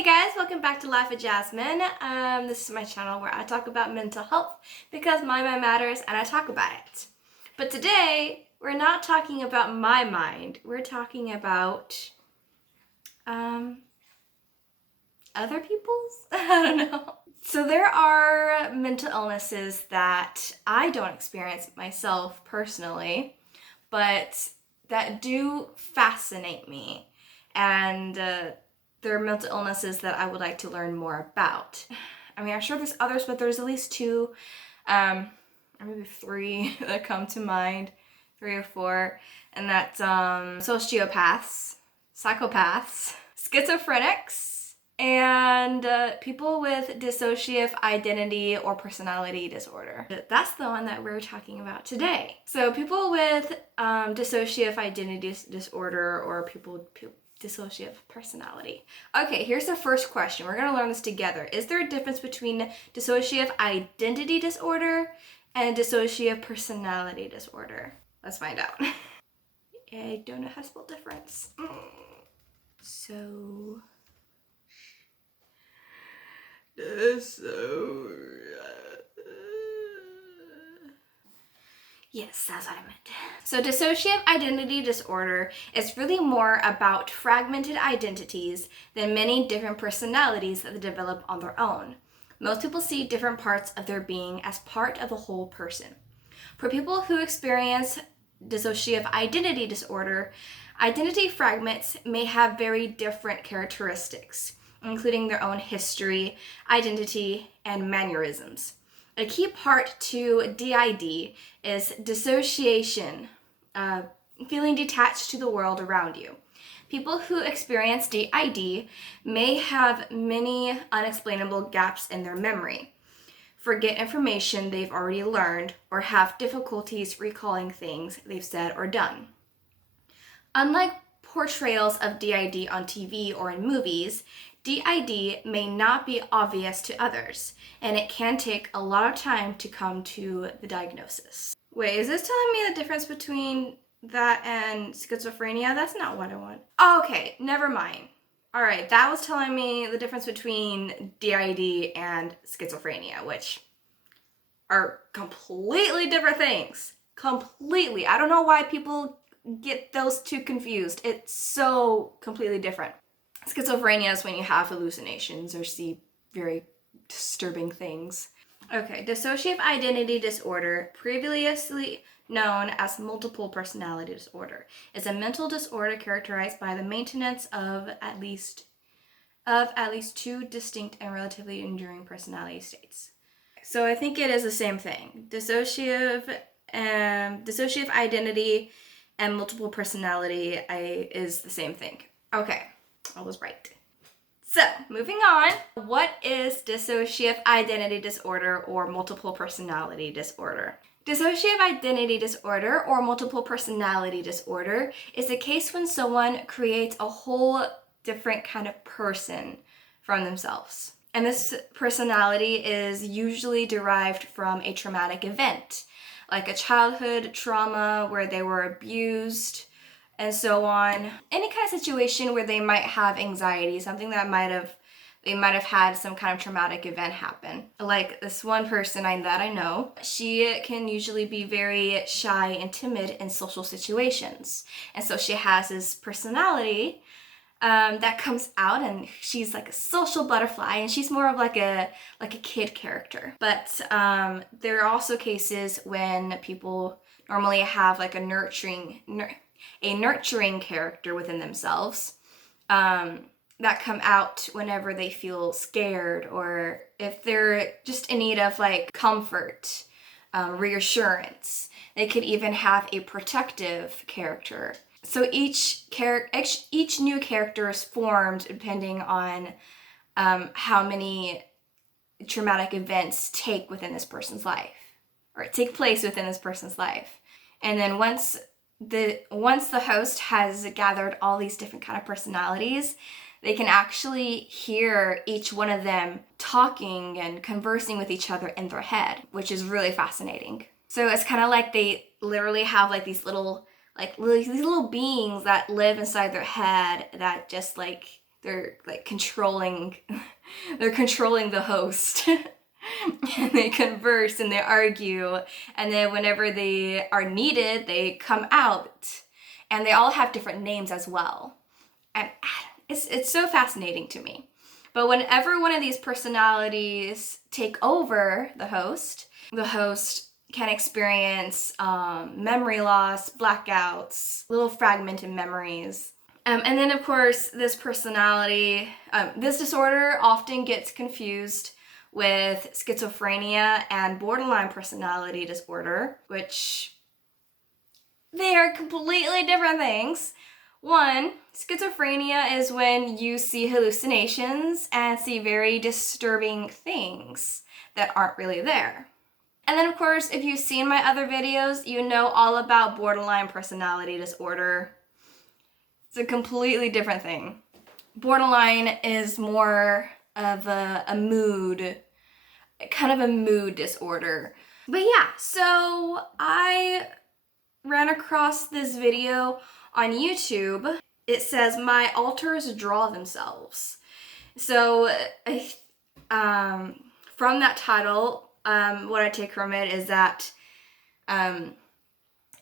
Hey guys, welcome back to Life with Jasmine. This is my channel where I talk about mental health because my mind matters and I talk about it. But today, we're not talking about my mind. We're talking about other people's? I don't know. So there are mental illnesses that I don't experience myself personally, but that do fascinate me. And there are mental illnesses that I would like to learn more about. I mean, I'm sure there's others, but there's at least two, or maybe three that come to mind, 3 or 4, and that's sociopaths, psychopaths, schizophrenics, and people with dissociative identity or personality disorder. That's the one that we're talking about today. So people with dissociative identity disorder or people dissociative personality. Okay, here's the first question. We're gonna learn this together. Is there a difference between dissociative identity disorder and dissociative personality disorder? Let's find out. I don't know how to spell difference. So, yes, that's what I meant. So dissociative identity disorder is really more about fragmented identities than many different personalities that they develop on their own. Most people see different parts of their being as part of the whole person. For people who experience dissociative identity disorder, identity fragments may have very different characteristics, including their own history, identity, and mannerisms. A key part to DID is dissociation, feeling detached to the world around you. People who experience DID may have many unexplainable gaps in their memory, forget information they've already learned, or have difficulties recalling things they've said or done. Unlike portrayals of DID on TV or in movies, DID may not be obvious to others, and it can take a lot of time to come to the diagnosis. Wait, is this telling me the difference between that and schizophrenia? That's not what I want. Oh, okay, never mind. All right, that was telling me the difference between DID and schizophrenia, which are completely different things. Completely. I don't know why people get those two confused. It's so completely different. Schizophrenia is when you have hallucinations or see very disturbing things. Okay, dissociative identity disorder, previously known as multiple personality disorder, is a mental disorder characterized by the maintenance of at least 2 distinct and relatively enduring personality states. So I think it is the same thing. Dissociative identity and multiple personality is the same thing. Okay. I was right. So, moving on. What is dissociative identity disorder or multiple personality disorder? Dissociative identity disorder or multiple personality disorder is a case when someone creates a whole different kind of person from themselves. And this personality is usually derived from a traumatic event, like a childhood trauma where they were abused, and so on. Any kind of situation where they might have anxiety, something that they might have had some kind of traumatic event happen. Like this one person that I know, she can usually be very shy and timid in social situations. And so she has this personality that comes out, and she's like a social butterfly, and she's more of like a kid character. But there are also cases when people normally have like a nurturing character within themselves that come out whenever they feel scared, or if they're just in need of like comfort, reassurance. They could even have a protective character. So each new character is formed depending on how many traumatic events take place within this person's life. And then once the host has gathered all these different kind of personalities, they can actually hear each one of them talking and conversing with each other in their head, which is really fascinating. So it's kind of like they literally have like these little beings that live inside their head that just like they're like controlling they're controlling the host. And they converse and they argue, and then whenever they are needed, they come out, and they all have different names as well. And it's so fascinating to me. But whenever one of these personalities take over the host can experience memory loss, blackouts, little fragmented memories. And then, of course, this personality, this disorder often gets confused with schizophrenia and borderline personality disorder, which they are completely different things. One, schizophrenia is when you see hallucinations and see very disturbing things that aren't really there. And then, of course, if you've seen my other videos, you know all about borderline personality disorder. It's a completely different thing. Borderline is more of a mood, kind of a mood disorder. But yeah, so I ran across this video on YouTube. It says, "My alters draw themselves." So from that title, what I take from it is that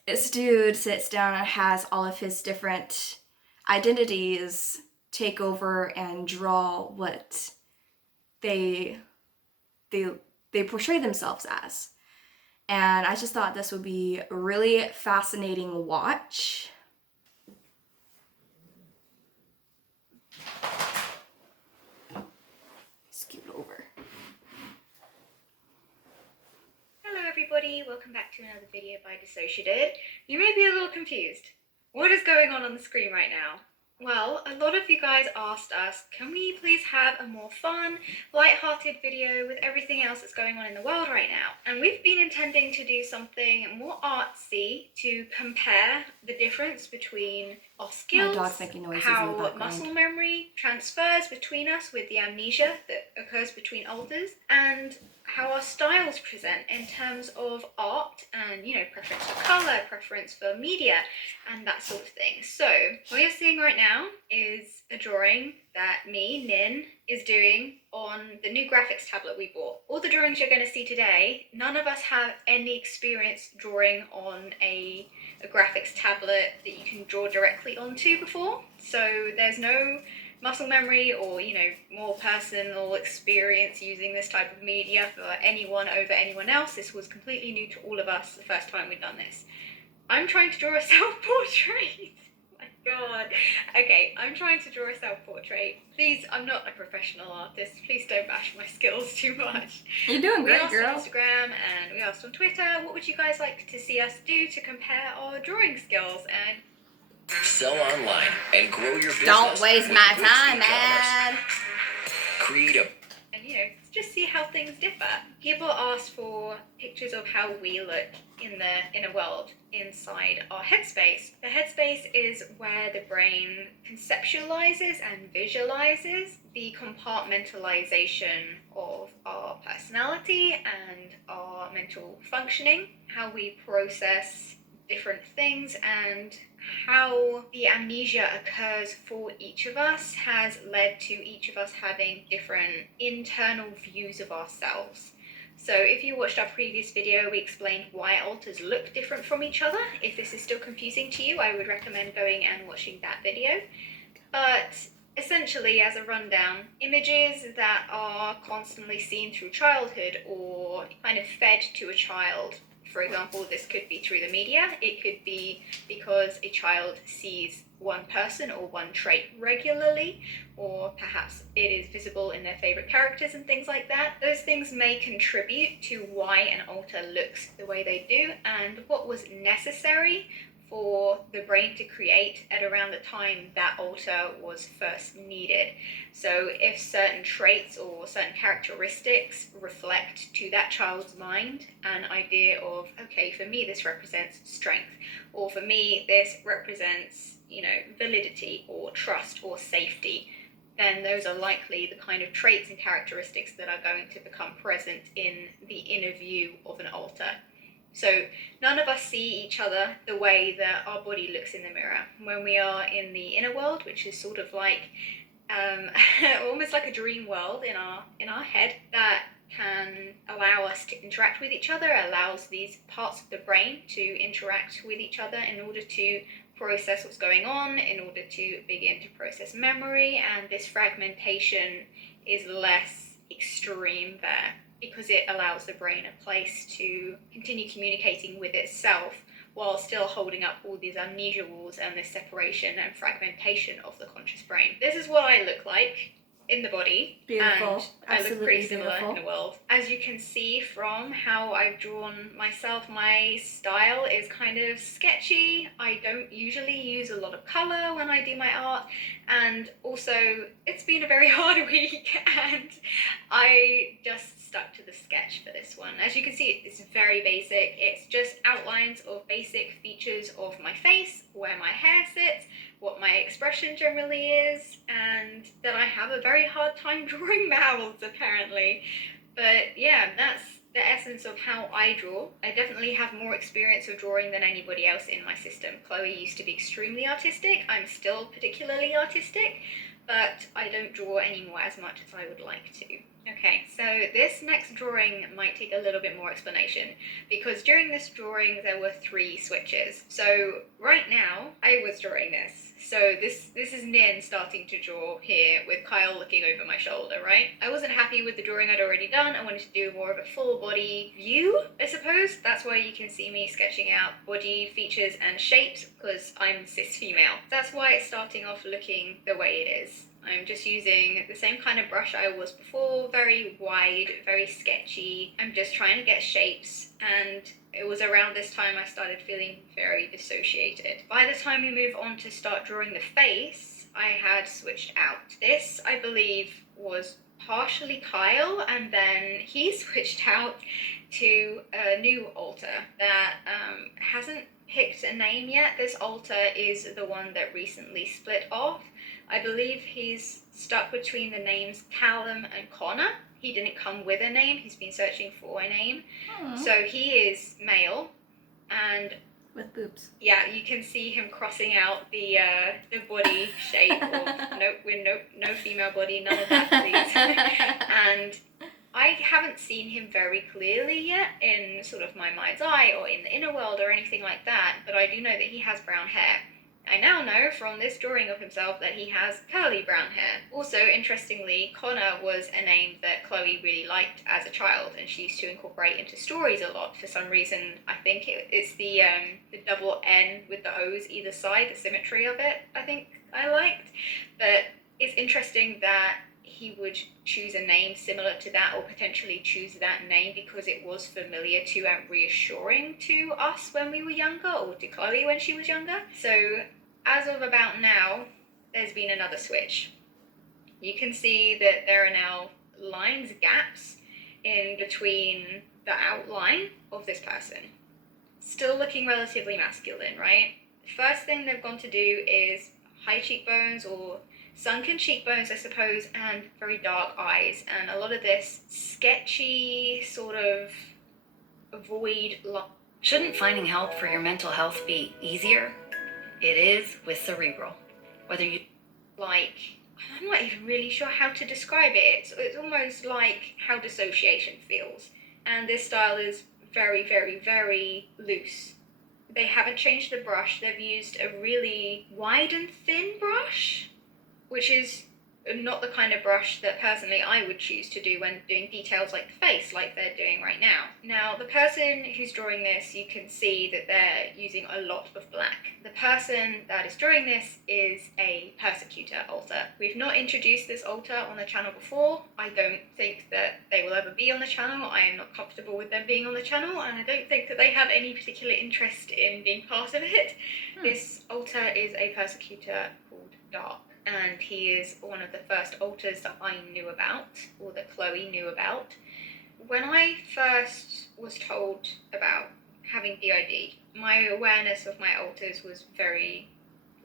this dude sits down and has all of his different identities take over and draw what they portray themselves as. And I just thought this would be a really fascinating watch. Scoot over. Hello everybody, welcome back to another video by DissociaDID. You may be a little confused. What is going on the screen right now? Well, a lot of you guys asked us, can we please have a more fun, light-hearted video with everything else that's going on in the world right now? And we've been intending to do something more artsy to compare the difference between our skills, My dog's making noises in the how background. muscle memory transfers between us with the amnesia that occurs between alters, and how our styles present in terms of art and, you know, preference for colour, preference for media, and that sort of thing. So, what you're seeing right now is a drawing that me, Nin, is doing on the new graphics tablet we bought. All the drawings you're going to see today, none of us have any experience drawing on a graphics tablet that you can draw directly onto before. So there's no muscle memory or, you know, more personal experience using this type of media for anyone over anyone else. This was completely new to all of us the first time we'd done this. I'm trying to draw a self-portrait. Oh my god. Okay, I'm trying to draw a self-portrait. Please, I'm not a professional artist. Please don't bash my skills too much. You're doing great, we girl. asked on Instagram and we asked on Twitter, what would you guys like to see us do to compare our drawing skills? And sell online and grow your business. Don't waste with my Boost time, e-commerce. man. Create a and you know, just see how things differ. People ask for pictures of how we look in the inner world inside our headspace. The headspace is where the brain conceptualizes and visualizes the compartmentalization of our personality and our mental functioning, how we process different things, and how the amnesia occurs for each of us has led to each of us having different internal views of ourselves. So if you watched our previous video, we explained why alters look different from each other. If this is still confusing to you, I would recommend going and watching that video. But essentially, as a rundown, images that are constantly seen through childhood or kind of fed to a child. For example, this could be through the media. It could be because a child sees one person or one trait regularly, or perhaps it is visible in their favorite characters and things like that. Those things may contribute to why an alter looks the way they do and what was necessary for the brain to create at around the time that alter was first needed. So if certain traits or certain characteristics reflect to that child's mind an idea of, okay, for me this represents strength, or for me this represents, you know, validity or trust or safety, then those are likely the kind of traits and characteristics that are going to become present in the inner view of an alter. So none of us see each other the way that our body looks in the mirror. When we are in the inner world, which is sort of like almost like a dream world in our head that can allow us to interact with each other, allows these parts of the brain to interact with each other in order to process what's going on, in order to begin to process memory, and this fragmentation is less extreme there because it allows the brain a place to continue communicating with itself while still holding up all these amnesia walls and this separation and fragmentation of the conscious brain. This is what I look like in the body. Beautiful. And Absolutely I look pretty similar beautiful. in the world. As you can see from how I've drawn myself, my style is kind of sketchy. I don't usually use a lot of color when I do my art, and also it's been a very hard week and I just stuck to the sketch for this one. As you can see, it's very basic. It's just outlines of basic features of my face, where my hair sits, what my expression generally is, and that I have a very hard time drawing mouths apparently. But yeah, that's the essence of how I draw. I definitely have more experience of drawing than anybody else in my system. Chloe used to be extremely artistic. I'm still particularly artistic, but I don't draw anymore as much as I would like to. Okay, so this next drawing might take a little bit more explanation because during this drawing there were 3 switches. So right now I was drawing this. So this is Nin starting to draw here with Kyle looking over my shoulder, right? I wasn't happy with the drawing I'd already done. I wanted to do more of a full body view, I suppose. That's why you can see me sketching out body features and shapes because I'm cis female. That's why it's starting off looking the way it is. I'm just using the same kind of brush I was before, very wide, very sketchy. I'm just trying to get shapes, and it was around this time I started feeling very dissociated. By the time we move on to start drawing the face, I had switched out. This, I believe, was partially Kyle, and then he switched out to a new alter that hasn't picked a name yet. This alter is the one that recently split off. I believe he's stuck between the names Callum and Connor. He didn't come with a name, he's been searching for a name. So he is male, and with boobs. Yeah, you can see him crossing out the body shape of no female body, none of that please. And I haven't seen him very clearly yet in sort of my mind's eye or in the inner world or anything like that, but I do know that he has brown hair. I now know from this drawing of himself that he has curly brown hair. Also, interestingly, Connor was a name that Chloe really liked as a child, and she used to incorporate into stories a lot. For some reason, I think it's the double N with the O's either side, the symmetry of it, I think I liked. But it's interesting that he would choose a name similar to that, or potentially choose that name because it was familiar to and reassuring to us when we were younger, or to Chloe when she was younger. So as of about now, there's been another switch. You can see that there are now lines, gaps in between the outline of this person. Still looking relatively masculine, right? First thing they've gone to do is high cheekbones, or sunken cheekbones, I suppose, and very dark eyes, and a lot of this sketchy sort of void look. Shouldn't finding help for your mental health be easier? It is with Cerebral. Whether you like, I'm not even really sure how to describe it. It's almost like how dissociation feels. And this style is very, very, very loose. They haven't changed the brush. They've used a really wide and thin brush, which is not the kind of brush that personally I would choose to do when doing details like the face, like they're doing right now. Now, the person who's drawing this, you can see that they're using a lot of black. The person that is drawing this is a persecutor alter. We've not introduced this alter on the channel before. I don't think that they will ever be on the channel. I am not comfortable with them being on the channel, and I don't think that they have any particular interest in being part of it. This alter is a persecutor called Dark, and he is one of the first alters that I knew about, or that Chloe knew about. When I first was told about having DID, my awareness of my alters was very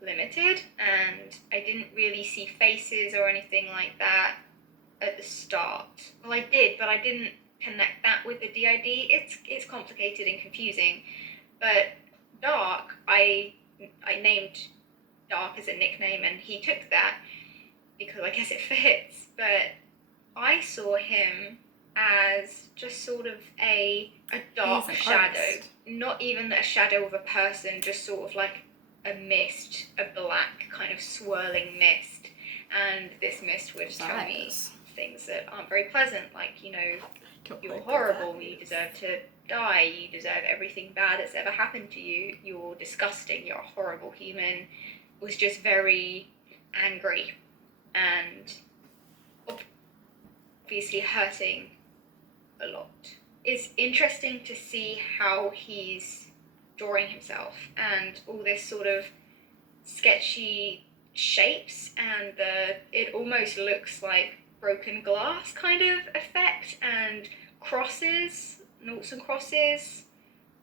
limited, and I didn't really see faces or anything like that at the start. Well, I did, but I didn't connect that with the DID. It's complicated and confusing, but Dark, I named Dark as a nickname, and he took that. because I guess it fits, but I saw him as just sort of a dark He's an shadow, artist. not even a shadow of a person, just sort of like a mist, a black kind of swirling mist, and this mist would tell me Vibes. things that aren't very pleasant, like, you know, Don't you're like horrible, that. you deserve to die, you deserve everything bad that's ever happened to you, you're disgusting, you're a horrible human. Was just very angry and obviously hurting a lot. It's interesting to see how he's drawing himself and all this sort of sketchy shapes, and it almost looks like broken glass kind of effect, and crosses, noughts and crosses,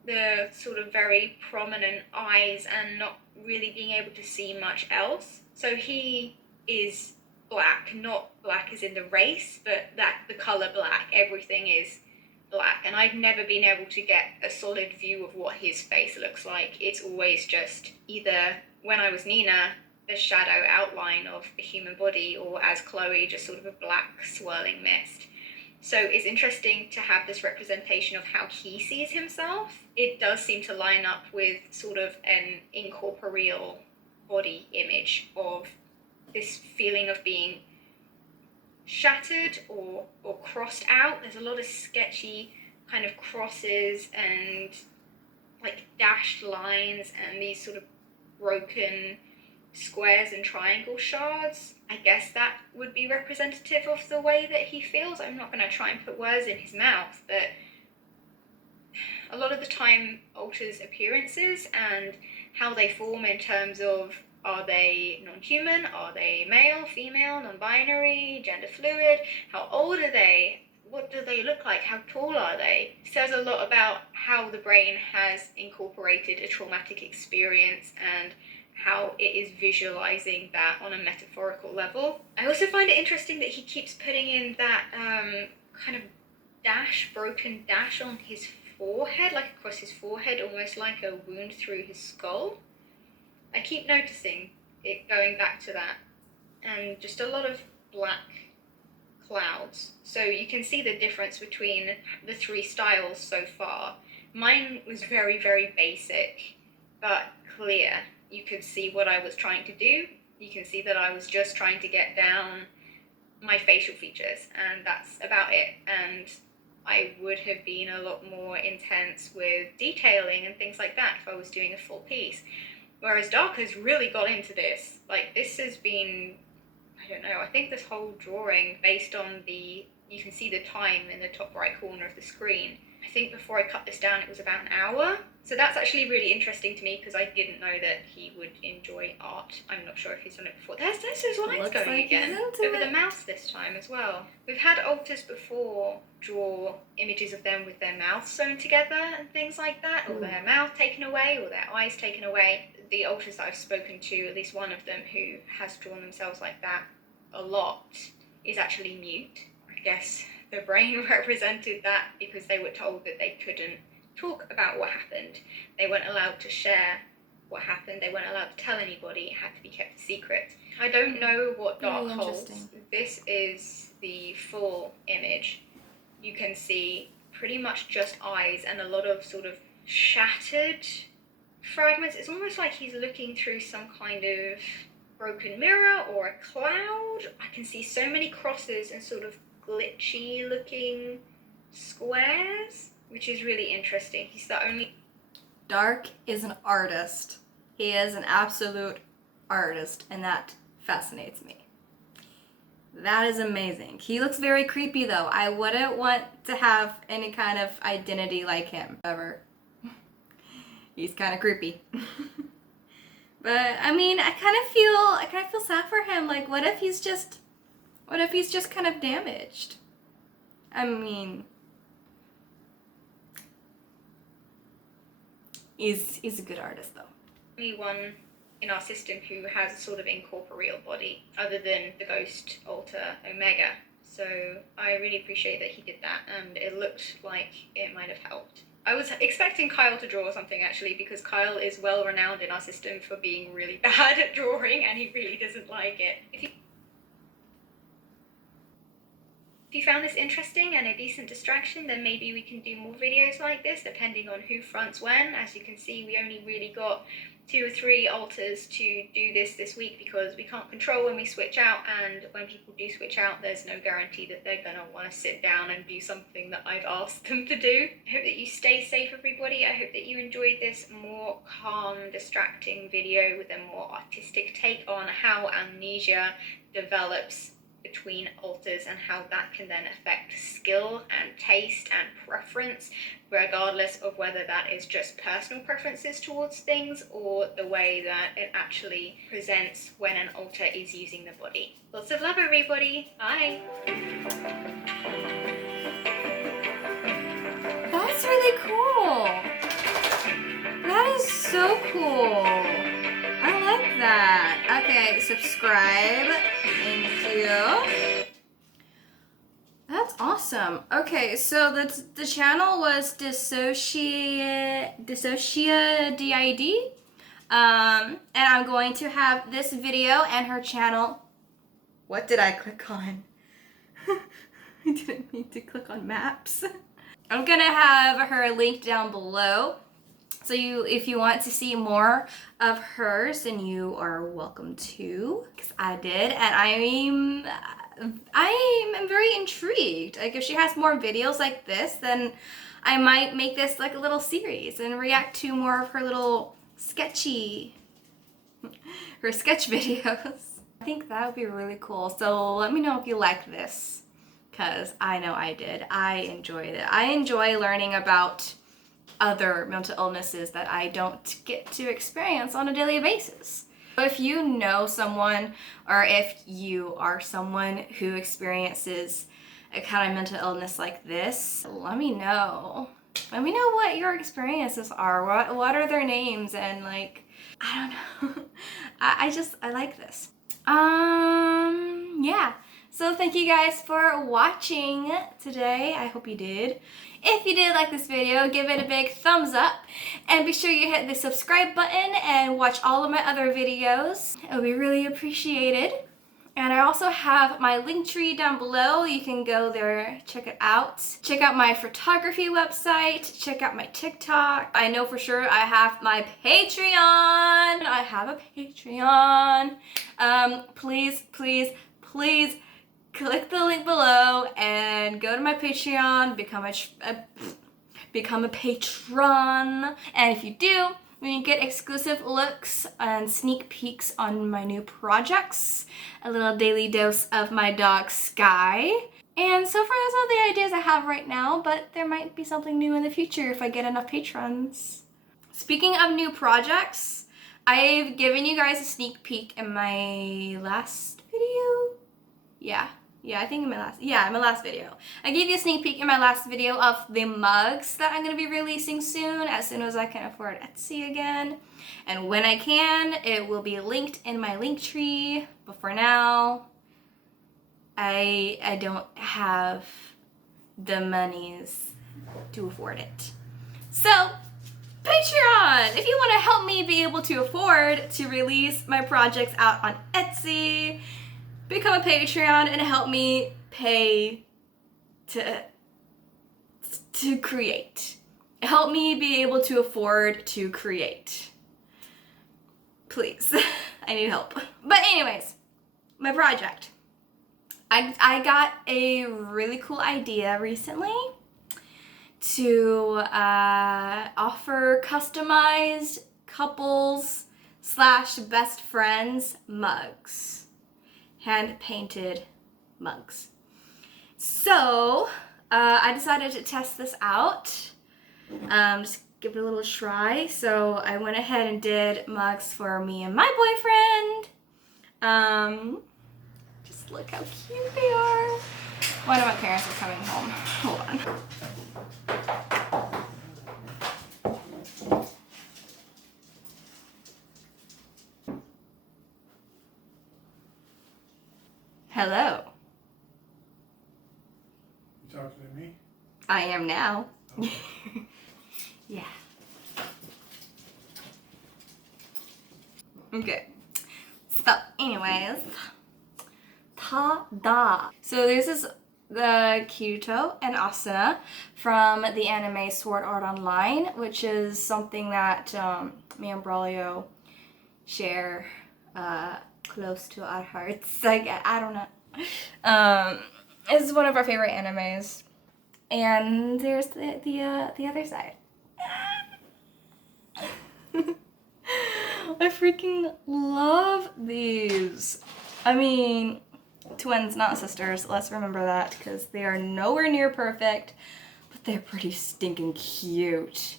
the sort of very prominent eyes and not really being able to see much else. So he is black, not black as in the race, but that the color black, everything is black, and I've never been able to get a solid view of what his face looks like. It's always just either, when I was Nina, the shadow outline of the human body, or as Chloe, just sort of a black swirling mist. So it's interesting to have this representation of how he sees himself. It does seem to line up with sort of an incorporeal body image of this feeling of being shattered or crossed out. There's a lot of sketchy kind of crosses and like dashed lines and these sort of broken squares and triangle shards. I guess that would be representative of the way that he feels. I'm not going to try and put words in his mouth, but a lot of the time alters appearances and how they form in terms of, are they non-human, are they male, female, non-binary, gender fluid, how old are they, what do they look like, how tall are they? It says a lot about how the brain has incorporated a traumatic experience and how it is visualizing that on a metaphorical level. I also find it interesting that he keeps putting in that kind of broken dash on his forehead, like across his forehead, almost like a wound through his skull. I keep noticing it going back to that, and just a lot of black clouds. So you can see the difference between the three styles so far. Mine was very, very basic, but clear. You could see what I was trying to do. You can see that I was just trying to get down my facial features, and that's about it. And I would have been a lot more intense with detailing and things like that if I was doing a full piece. Whereas Dark has really got into this. Like, this has been, I don't know, I think this whole drawing, based on you can see the time in the top right corner of the screen. I think before I cut this down, it was about an hour. So that's actually really interesting to me, because I didn't know that he would enjoy art. I'm not sure if he's done it before. There's those lines Looks going like again. he's into Over it. the mouse this time as well. We've had alters before draw images of them with their mouth sewn together and things like that, or their mouth taken away, or their eyes taken away. The alters that I've spoken to, at least one of them who has drawn themselves like that a lot, is actually mute. I guess the brain represented that because they were told that they couldn't talk about what happened. They weren't allowed to share what happened. They weren't allowed to tell anybody. It had to be kept a secret. I don't know what Dark Very holds. interesting. This is the full image. You can see pretty much just eyes and a lot of sort of shattered fragments. It's almost like he's looking through some kind of broken mirror or a cloud. I can see so many crosses and sort of glitchy looking squares, which is really interesting. He's the only... Dark is an artist. He is an absolute artist, and that fascinates me. That is amazing. He looks very creepy, though. I wouldn't want to have any kind of identity like him ever. He's kind of creepy. But I mean, I kind of feel sad for him. Like, what if he's just kind of damaged? I mean, he's a good artist, though. only one in our system who has a sort of incorporeal body, other than the ghost alter Omega. So I really appreciate that he did that, and it looked like it might have helped. I was expecting Kyle to draw something, actually, because Kyle is well renowned in our system for being really bad at drawing, and he really doesn't like it. If you found this interesting and a decent distraction, then maybe we can do more videos like this, depending on who fronts when. As you can see, we only really got 2 or 3 alters to do this week because we can't control when we switch out, and when people do switch out, there's no guarantee that they're gonna want to sit down and do something that I've asked them to do. I hope that you stay safe, everybody. I hope that you enjoyed this more calm, distracting video with a more artistic take on how amnesia develops between alters and how that can then affect skill and taste and preference, regardless of whether that is just personal preferences towards things or the way that it actually presents when an alter is using the body. Lots of love, everybody. Bye. That's really cool. That is so cool. I like that. Okay, subscribe. Thank you. That's awesome. Okay, so the channel was DissociaDID. And I'm going to have this video and her channel. What did I click on? I didn't mean to click on maps. I'm gonna have her linked down below. So if you want to see more of hers, then you are welcome to, because I did, and I'm very intrigued. Like, if she has more videos like this, then I might make this like a little series and react to more of her little sketch videos. I think that would be really cool. So let me know if you like this, because I know I did. I enjoyed it. I enjoy learning about other mental illnesses that I don't get to experience on a daily basis. If you know someone, or if you are someone who experiences a kind of mental illness like this, let me know. Let me know what your experiences are. What are their names? And like, I don't know. I like this. Yeah. So thank you guys for watching today. I hope you did. If you did like this video, give it a big thumbs up, and be sure you hit the subscribe button and watch all of my other videos. It would be really appreciated. And I also have my link tree down below. You can go there, check it out. Check out my photography website. Check out my TikTok. I know for sure I have my Patreon. I have a Patreon. Please click the link below and go to my Patreon, become a patron. And if you do, you get exclusive looks and sneak peeks on my new projects, a little daily dose of my dog Sky. And so far, that's all the ideas I have right now, but there might be something new in the future if I get enough patrons. Speaking of new projects, I've given you guys a sneak peek in my last video. Yeah, I think in my last video. I gave you a sneak peek in my last video of the mugs that I'm going to be releasing soon as I can afford Etsy again. And when I can, it will be linked in my link tree. But for now, I don't have the monies to afford it. So, Patreon! If you want to help me be able to afford to release my projects out on Etsy, become a Patreon and help me pay to create. Help me be able to afford to create. Please, I need help. But anyways, my project. I got a really cool idea recently to offer customized couples / best friends mugs. Hand-painted mugs. So I decided to test this out, just give it a little try. So I went ahead and did mugs for me and my boyfriend. Just look how cute they are. One of my parents is coming home. Hold on. Hello. You talking to me? I am now. Okay. Yeah. Okay. So, anyways, ta-da! So there's this the Kirito and Asana from the anime Sword Art Online, which is something that me and Braulio share close to our hearts. Like, I don't know. It's one of our favorite animes. And there's the other side. I freaking love these. I mean, twins, not sisters. Let's remember that because they are nowhere near perfect, but they're pretty stinking cute.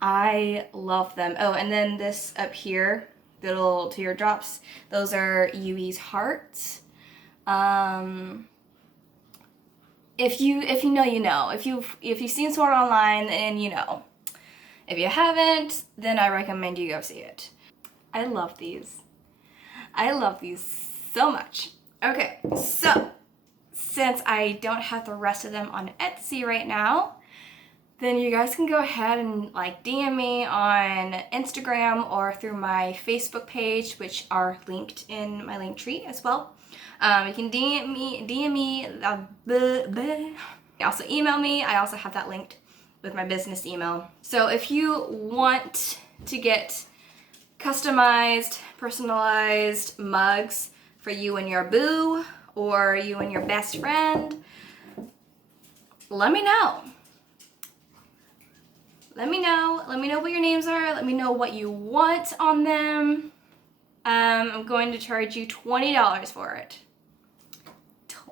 I love them. Oh, and then this up here, little teardrops. Those are Yui's hearts. If you know, you know. If you've seen Sword Art Online, then you know. If you haven't, then I recommend you go see it. I love these. I love these so much. Okay, so since I don't have the rest of them on Etsy right now, then you guys can go ahead and like DM me on Instagram or through my Facebook page, which are linked in my link tree as well. You can DM me, also email me. I also have that linked with my business email. So if you want to get customized, personalized mugs for you and your boo or you and your best friend, let me know. Let me know what your names are. Let me know what you want on them. I'm going to charge you $20 for it.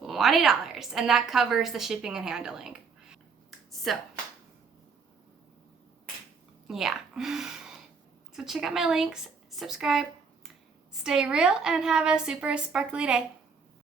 $20, and that covers the shipping and handling. So, yeah. So check out my links, subscribe, stay real, and have a super sparkly day.